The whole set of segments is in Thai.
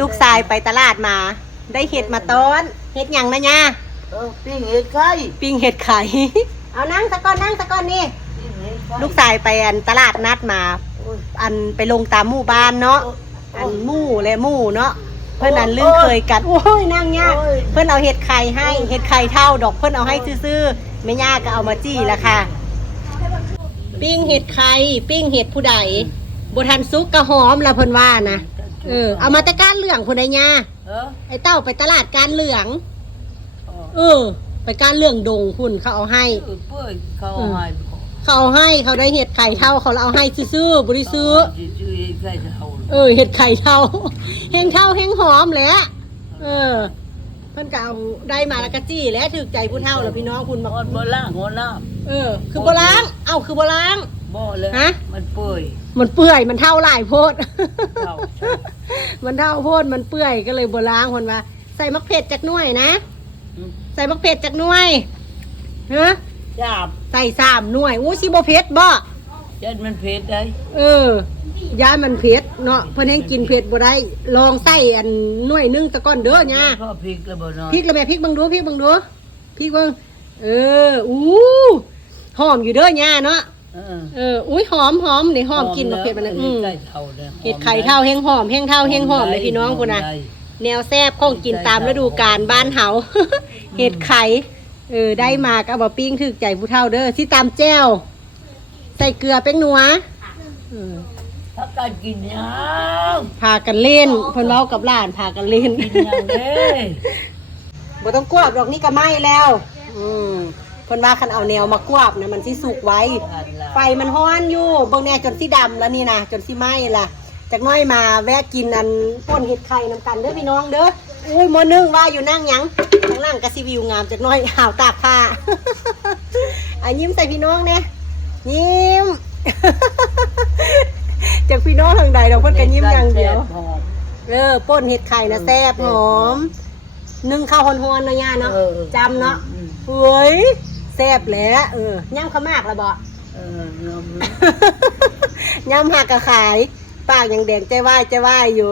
ลูกชายไปตลาดมาได้เห็ดมาต้อนเห็ดหยังนะย่าปิ้งเห็ดไข่ ปิ้งเห็ดไข่เอานั่งตะก้อนนั่งตะก้อนนี่ลูกชายไปตลาดนัดมาไปลงตามหมู่บ้านเนาะหมู่และหมู่เนาะเพื่อนลืมเคยกันโอ้ยนั่งย่าเพื่อนเอาเห็ดไข่ให้เห็ดไข่เท่าดอกเพื่อนเอาให้ซื่อๆไม่ย่าก็เอามาจี้ละค่ะปิ้งเห็ดไข่ปิ้งเห็ดผู้ใดบทันซุกกระหอมละเพิ่นว่านะเอามาแต่ก้านเหลืองคนใดย่าไอ้เต้าไปตลาดก้านเหลืองไปก้านเหลืองดงคุณเขาเอาให้เขาได้เห็ดไข่เท่าเขาเอาให้ซื้อบริซื้อเห็ดไข่เท่าแห้งเท่าแห้งหอมแหละเพิ่นก็เอาได้มาแล้วก็จี้แล้วถือใจผู้เท่าแล้วพี่น้องคุณมาโบล้างหัวน้ำคือโบล้างคือโบล้างบ่เลยฮะมันเปื่อยมันเท่าหลายโพดมันเท่าโพดมันเปื่อยก็เลยโบล้างคนว่าใส่มะเขือจากหน่วยนะใส่มะเขือจากหน่วยใส่3 หน่วยสิบ่เผ็ดบ่ยันมันเผ็ดได้ย่ามันเผ็ดเนาะเพิ่นให้กินเผ็ดบ่ได้ลองใส่หน่วยนึงตะก้อนเด้อเนี่ยพริกแล้วบ่เนาะพริกแล้วแม่พริกเบิ่งดูพริกเบิ่งหอมอยู่เด้อย่าเนาะหอมนี่หอมกินมะเขือมันเห็ดไข่เท่าแห้งหอมแห้งเท่าแห้งหอมเลยพี่น้องพุ่นน่ะแนวแซ่บของกินตามฤดูกาลบ้านเฮาเห็ดไข่ได้มาก็เอามาปิ้งถึกใจผู้เฒ่าเด้อสิตามแจ่วใส่เกลือแป้งนัวถ้าการกินยังพากันเล่นเพิ่นเว้ากับหลานพากันเล่นกินยังเด้บ่ต้องกวบดอกนี่ก็ไหม้แล้วเพิ่นว่าคันเอาแนวมากวบนะมันสิสุกไว้ไฟมันร้อนอยู่เบิ่งแน่จนสิดำแล้วนี่นะจนสิไหม้ล่ะจักน้อยมาแวะกินป่นเห็ดไข่นำกันเด้อพี่น้องเด้อมื้อนึงว่าอยู่นั่งหยังข้างล่างก็สิวิวงามจักน้อยหาวตากผ้ายิ้มใส่พี่น้องแน่ยิ้มจากพี่น้องทางใดเราเพิ่นก็ยิ้มอย่างเดียวป่นเห็ดไข่นะแซ่บหอมนึ่งข้าวฮ้อนๆเนาะย่าเนาะจำเนาะเฮ้ยแซ่บแหละย่ำข้าวมากละบ่ย่ำหักกะขายปากยังแดงใจว่ายอยู่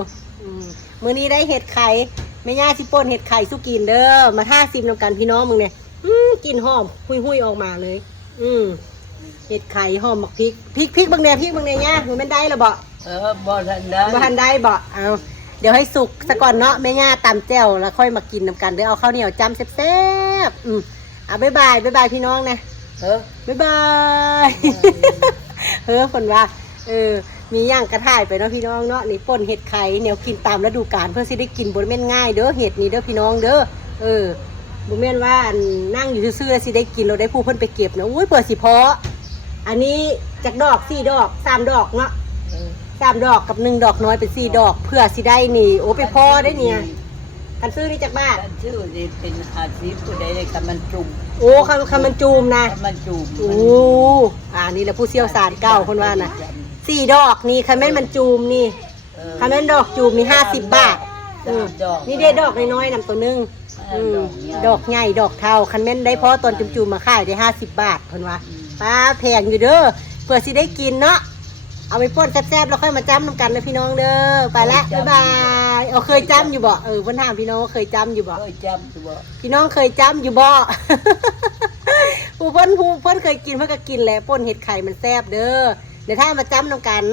มื้อนี้ได้เห็ดไข่แม่ย่าสิป่นเห็ดไข่สุกินเด้อมาท่าซิมนำกันพี่น้องมึงเนี่ยกลิ่นหอมหุยออกมาเลยเห็ดไข่หอมหมักพริกบางแนวย่ามันไม่ได้ละบ่บ่ทันได้บ่เอาเดี๋ยวให้สุกซะก่อนเนาะแม่ย่าตำแจ่วแล้วค่อยมากินนำกันเด้อเอาข้าวเหนียวจ้ำแซ่บบ๊ายบายพี่น้องนะบ๊ายบายคนว่ามีย่างกระถ่ายไปเนาะพี่น้องเนาะนี่ป่นเห็ดไข่แนวกินตามฤดูกาลเพื่อสิได้กินบ่แม่นง่ายเด้อเห็ดนี่เด้อพี่น้องเด้อบ่แม่นว่านั่งอยู่ซื่อๆสิได้กินเราได้ผู้เพิ่นไปเก็บนะอุ้ยเปิดสิเพาะอันนี้จากดอก4 ดอก3 ดอกเนาะ3 ดอกกับ1 ดอกน้อยเป็น4 ดอกเพื่อสิได้นี่โอ้ไปพอได้เนี่ยกันซื้อนี่จากบ้านกันซื้อนี่เป็น50ผู้ใดได้คันมันจุ่มคันมันจูมนะมันจุ่มนี่แหละผู้เชี่ยวชาญเก่าคนว่าน่ะ4 ดอกนี่คันแม่นมันจูมนี่คันแม่นดอกจูมนี่50 บาทนี่ได้ดอกน้อยๆนำตัวนึงดอกใหญ่ดอกเท่าคันแม่นได้พอตอนจุ่มๆมาขายได้50 บาทคนว่าป้าแพงอยู่เด้อเพื่อสิได้กินเนาะเอาไปป่นแซ่บๆแล้วค่อยมาจ้ำนำกันเลยพี่น้องเด้อไปแล้วบ๊ายบายเคยจ้ำอยู่บ่เพิ่นถามพี่น้องเคยจ้ำอยู่บ่เคยจ้ำอยู่บ่พี่น้องเคยจ้ำอยู่บ่ผู้เพิ่นเคยกินเพิ่นก็กินแหละป่นเห็ดไข่มันแซ่บเด้อเดี๋ยวถ้ามาจ้ำนำกัน